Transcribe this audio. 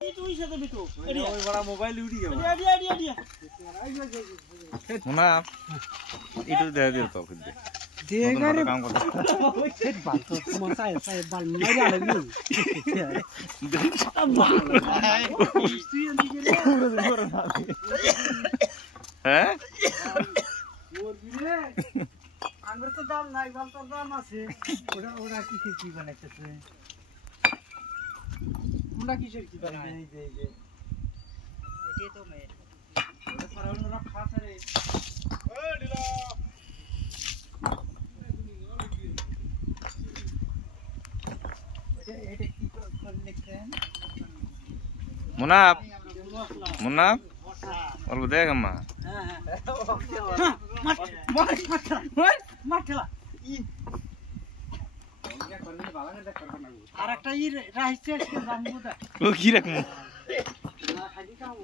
তুই সাথে বিতু ওই বড় মোবাইল উড়ি যাবে আইডিয়া না এটা দেয়া দিও তো খুদ দেগারে কাম করতে সেট বাল তো তোমার সাই বাল মারি আলবি হ্যাঁ ওর বিরে আমার তো দাম নাই বাল তো দাম আছে ওরা কি বানাইতেছে কোনটা কিসের কি বানায় এই যে এটাই তো মেয়ে ওটা ফরাউনরা খাচ্ছে রে ও ঢিলা এটা কি করে লিখছেন মুনাফ মুনাফ অল্প দেখ আম্মা আর একটা ই রাইছে জানবো ও কি রাখমু না খালি কাম